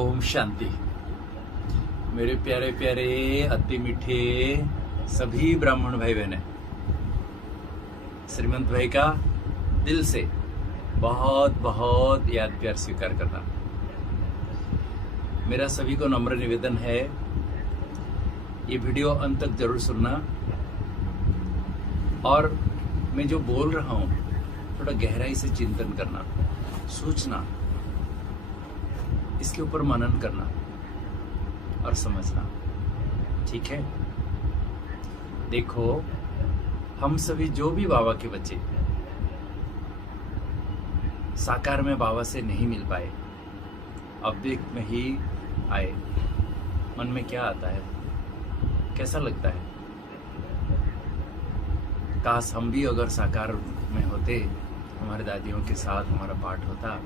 ओम शांति। मेरे प्यारे प्यारे अति मीठे सभी ब्राह्मण भाई बहने, श्रीमंत भाई का दिल से बहुत बहुत याद प्यार स्वीकार करना। मेरा सभी को नम्र निवेदन है, ये वीडियो अंत तक जरूर सुनना और मैं जो बोल रहा हूँ थोड़ा गहराई से चिंतन करना, सोचना, इसके ऊपर मनन करना और समझना। ठीक है? देखो, हम सभी जो भी बाबा के बच्चे साकार में बाबा से नहीं मिल पाए, अवधेक में ही आए, मन में क्या आता है, कैसा लगता है? काश हम भी अगर साकार में होते, हमारे दादियों के साथ हमारा पाठ होता,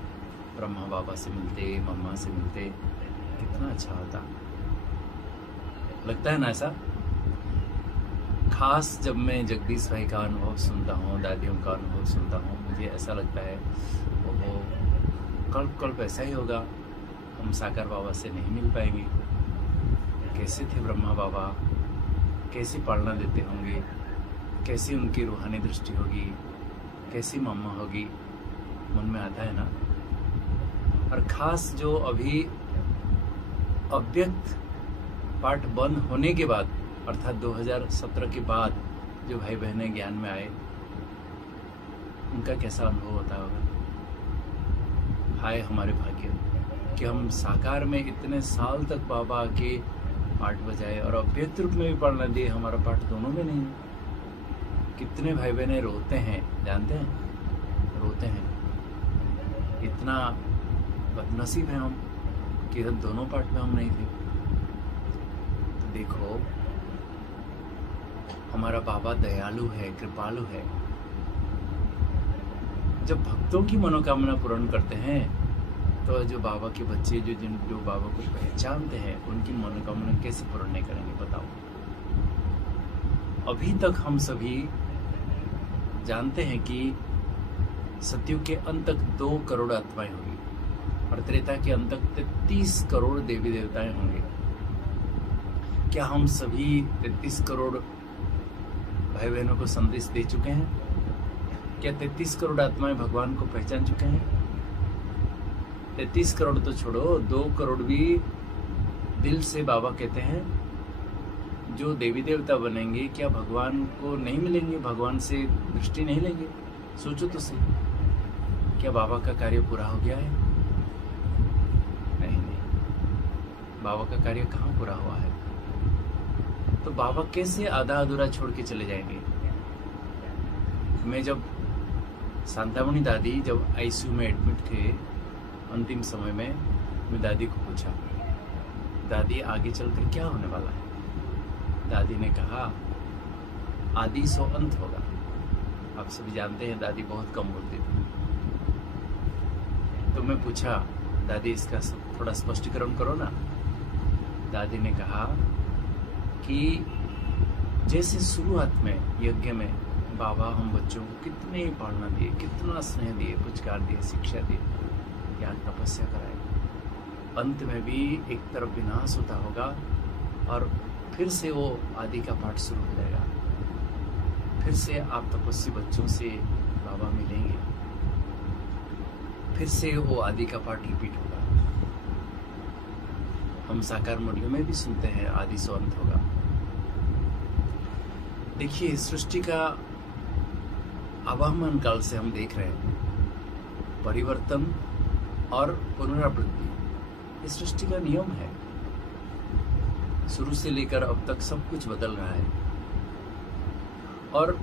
ब्रह्मा बाबा से मिलते, मम्मा से मिलते, कितना अच्छा होता। लगता है ना ऐसा? खास जब मैं जगदीश भाई का अनुभव सुनता हूँ, दादियों का अनुभव सुनता हूँ, मुझे ऐसा लगता है वो कल्प ऐसा ही होगा, हम साकार बाबा से नहीं मिल पाएंगे। कैसे थे ब्रह्मा बाबा, कैसी पालना देते होंगे, कैसी उनकी रूहानी दृष्टि होगी, कैसी मम्मा होगी, मन में आता है ना। और खास जो अभी अव्यक्त पाठ बंद होने के बाद, अर्थात 2017 के बाद जो भाई बहनें ज्ञान में आए, उनका कैसा अनुभव होता होगा। हाय हमारे भाग्य कि हम साकार में इतने साल तक बाबा के पाठ बजाए और अव्यक्त रूप में भी पढ़ना दिए, हमारा पाठ दोनों में नहीं है। कितने भाई बहनें रोते हैं, जानते हैं, रोते हैं। इतना बदनसीब है हम कि दोनों पाठ में हम नहीं थे। तो देखो, हमारा बाबा दयालु है, कृपालु है। जब भक्तों की मनोकामना पूर्ण करते हैं तो जो बाबा के बच्चे जो बाबा को पहचानते हैं, उनकी मनोकामना कैसे पूर्ण नहीं करेंगे, बताओ। अभी तक हम सभी जानते हैं कि सतयुग के अंत तक 2 करोड़ आत्माएं होंगी और त्रेता के अंत तक 33 करोड़ देवी देवताएं होंगे। क्या हम सभी 33 करोड़ भाई बहनों को संदेश दे चुके हैं? क्या 33 करोड़ आत्माएं भगवान को पहचान चुके हैं? 33 करोड़ तो छोड़ो, 2 करोड़ भी दिल से बाबा कहते हैं जो देवी देवता बनेंगे, क्या भगवान को नहीं मिलेंगे, भगवान से दृष्टि नहीं लेंगे? सोचो तो सही, क्या बाबा का कार्य पूरा हो गया है? नहीं, बाबा का कार्य कहाँ पूरा हुआ है? तो बाबा कैसे आधा अधूरा छोड़ के चले जाएंगे? मैं जब शांतामणि दादी जब आईसीयू में एडमिट थे अंतिम समय में, मैं दादी को पूछा, दादी आगे चलकर क्या होने वाला है? दादी ने कहा, आदि सो अंत होगा। आप सभी जानते हैं दादी बहुत कम बोलती थी। तो मैं पूछा, दादी इसका थोड़ा स्पष्टीकरण करो ना। दादी ने कहा कि जैसे शुरुआत में यज्ञ में बाबा हम बच्चों को कितने पालना दिए, कितना स्नेह दिए, पुचकार दिए, शिक्षा दी, ज्ञान तपस्या कराई, अंत में भी एक तरफ विनाश होता होगा और फिर से वो आदि का पाठ शुरू हो जाएगा। फिर से आप तपस्वी बच्चों से बाबा मिलेंगे, फिर से वो आदि का पाठ रिपीट होगा। हम साकार मुरली में भी सुनते हैं, आदि सो अंत होगा। देखिए, सृष्टि का आवागमन काल से हम देख रहे हैं परिवर्तन और पुनरावृत्ति, ये सृष्टि का नियम है। शुरू से लेकर अब तक सब कुछ बदल रहा है और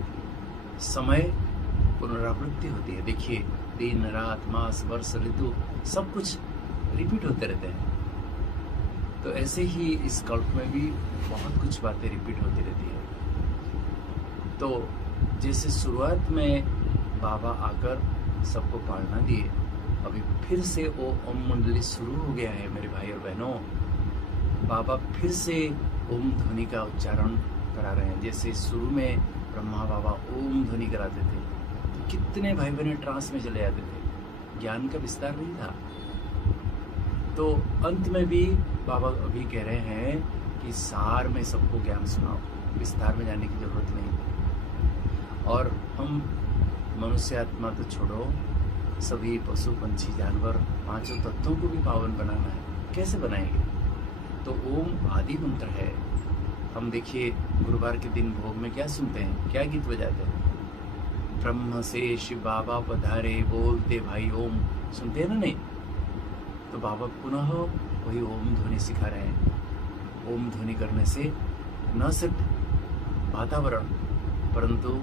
समय पुनरावृत्ति होती है। देखिए, दिन, रात, मास, वर्ष, ऋतु, सब कुछ रिपीट होते रहते हैं। तो ऐसे ही इस कल्प में भी बहुत कुछ बातें रिपीट होती रहती है। तो जैसे शुरुआत में बाबा आकर सबको पालना दिए, अभी फिर से वो ओम मंडली शुरू हो गया है मेरे भाई और बहनों। बाबा फिर से ओम ध्वनि का उच्चारण करा रहे हैं। जैसे शुरू में ब्रह्मा बाबा ओम ध्वनि कराते थे तो कितने भाई बहन ट्रांस में चले जाते थे, ज्ञान का विस्तार नहीं था। तो अंत में भी बाबा अभी कह रहे हैं कि सार में सबको ज्ञान सुनाओ, विस्तार में जाने की जरूरत नहीं। और हम मनुष्य आत्मा तो छोड़ो, सभी पशु पंछी जानवर पांचों तत्वों को भी पावन बनाना है। कैसे बनाएंगे? तो ओम आदि मंत्र है। हम देखिए गुरुवार के दिन भोग में क्या सुनते हैं, क्या गीत बजाते हैं? ब्रह्म से शिव बाबा पधारे, बोलते भाई ओम, सुनते हैं ना? नहीं। तो बाबा पुनः वही ओम ध्वनि सिखा रहे हैं। ओम ध्वनि करने से न सिर्फ वातावरण परंतु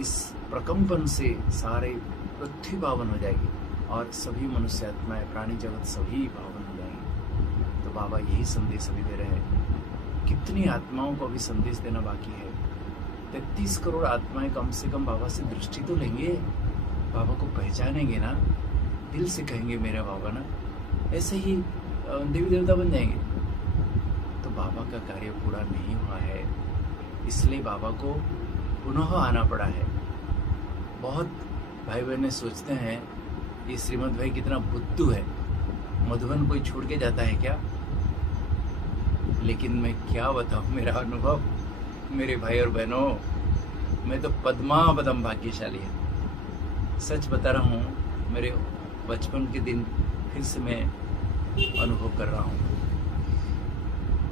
इस प्रकंपन से सारे पृथ्वी पावन हो जाएगी और सभी मनुष्य आत्माएं, प्राणी जगत सभी पावन हो जाएंगे। तो बाबा यही संदेश अभी दे रहे हैं। कितनी आत्माओं को अभी संदेश देना बाकी है? 33 करोड़ आत्माएं कम से कम बाबा से दृष्टि तो लेंगे, बाबा को पहचानेंगे ना, दिल से कहेंगे मेरा बाबा ना, ऐसे ही देवी देवता बन जाएंगे। तो बाबा का कार्य पूरा नहीं हुआ है, इसलिए बाबा को पुनः आना पड़ा है। बहुत भाई बहनें सोचते हैं ये श्रीमद् भाई कितना बुद्धू है, मधुबन कोई छोड़ के जाता है क्या? लेकिन मैं क्या बताऊं मेरा अनुभव, मेरे भाई और बहनों, मैं तो पद्मापदम भाग्यशाली है। सच बता रहा हूँ, मेरे बचपन के दिन फिर से मैं अनुभव कर रहा हूँ।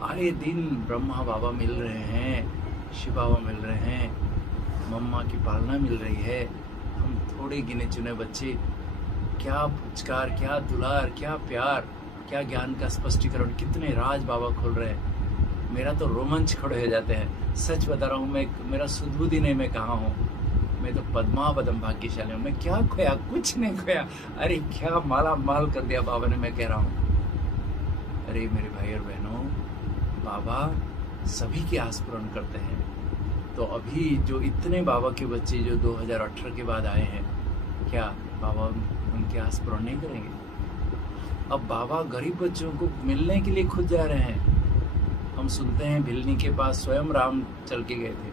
आए दिन ब्रह्मा बाबा मिल रहे हैं, शिव बाबा मिल रहे हैं, मम्मा की पालना मिल रही है। हम थोड़े गिने चुने बच्चे, क्या पुचकार, क्या दुलार, क्या प्यार, क्या ज्ञान का स्पष्टीकरण, कितने राज बाबा खोल रहे हैं। मेरा तो रोमांच खड़े हो जाते हैं। सच बता रहा हूँ, मैं मेरा सुदबुद्धि नहीं, मैं कहाँ हूँ, मैं तो पद्मापदम भाग्यशाली हूँ। मैं क्या खोया? कुछ नहीं खोया। अरे क्या माला माल कर दिया बाबा ने, मैं कह रहा हूँ। अरे मेरे भाई और बहनों, बाबा सभी की आस पूर्ण करते हैं। तो अभी जो इतने बाबा के बच्चे जो 2018 के बाद आए हैं, क्या बाबा उनके आस पूर्ण नहीं करेंगे? अब बाबा गरीब बच्चों को मिलने के लिए खुद जा रहे हैं। हम सुनते हैं भिलनी के पास स्वयं राम चल के गए थे।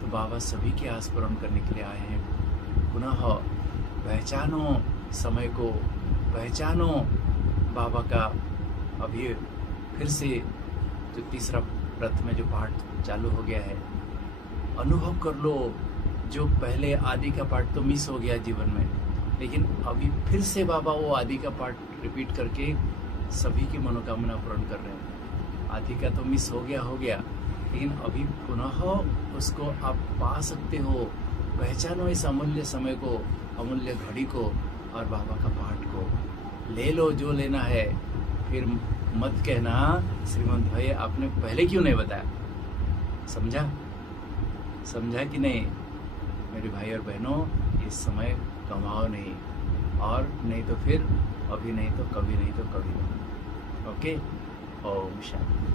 तो बाबा सभी के आस पूर्ण करने के लिए आए हैं। पुनः पहचानो समय को, पहचानो बाबा का। अभी फिर से जो तीसरा रथ में जो पाठ चालू हो गया है, अनुभव कर लो। जो पहले आदि का पाठ तो मिस हो गया जीवन में, लेकिन अभी फिर से बाबा वो आदि का पाठ रिपीट करके सभी की मनोकामना पूर्ण कर रहे हैं। आदि का तो मिस हो गया, लेकिन अभी पुनः उसको आप पा सकते हो। पहचानो इस अमूल्य समय को, अमूल्य घड़ी को, और बाबा का पाठ को ले लो जो लेना है। फिर मत कहना श्रीमंत भाई आपने पहले क्यों नहीं बताया। समझा कि नहीं? मेरे भाई और बहनों, ये समय गंवाओ नहीं, और नहीं तो फिर अभी नहीं तो कभी नहीं तो कभी नहीं। ओके, ओम शांति।